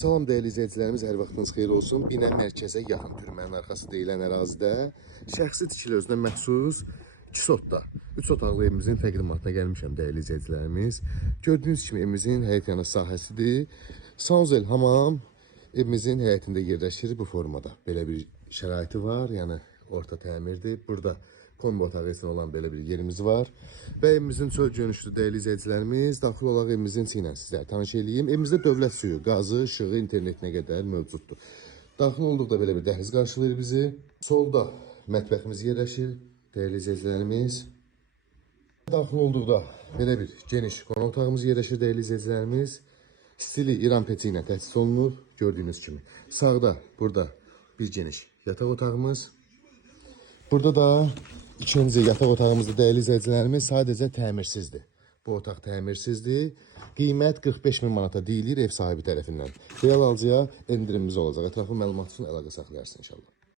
Salam dəyərli izləyicilərimiz, hər vaxtınız xeyir olsun. Binə mərkəzə yaxın türmənin arxası deyilən ərazidə şəxsi tikili özünə məxsus 2 otda 3 otaqlı evimizin təqdimatına gəlmişəm dəyərli izləyicilərimiz. Gördüyünüz kimi evimizin həyət yanı sahəsidir. Sanzel hamam evimizin həyətində yerləşir bu formada. Belə bir şəraiti var, yəni orta təmirdir. Burada kombi otağı üçün olan belə bir yerimiz var. Və evimizin çöl görünüşlü dəyərli izləyicilərimiz, daxil olaraq evimizin içi ilə sizlərə tanış edeyim. Evimizdə dövlət suyu, qazı, işığı, internetinə qədər mövcuddur. Daxil olduqda belə bir dəhliz qarşılayır bizi. Solda mətbəximiz yerləşir dəyərli izləyicilərimiz. Daxil olduqda belə bir geniş qonaq otağımız yerləşir dəyərli izləyicilərimiz. Stili İran peçi ilə təchiz olunur gördüyünüz kimi. Sağda burada bir geniş yataq otağımız. Burada da ikinci yataq otağımızda dəyərli izləyicilərimiz sadəcə təmirsizdir. Bu otaq təmirsizdir. Qiymət 45 min manata deyilir ev sahibi tərəfindən. Real alıcıya endirimimiz olacaq. Ətraflı məlumat üçün əlaqə saxlayarsın inşallah.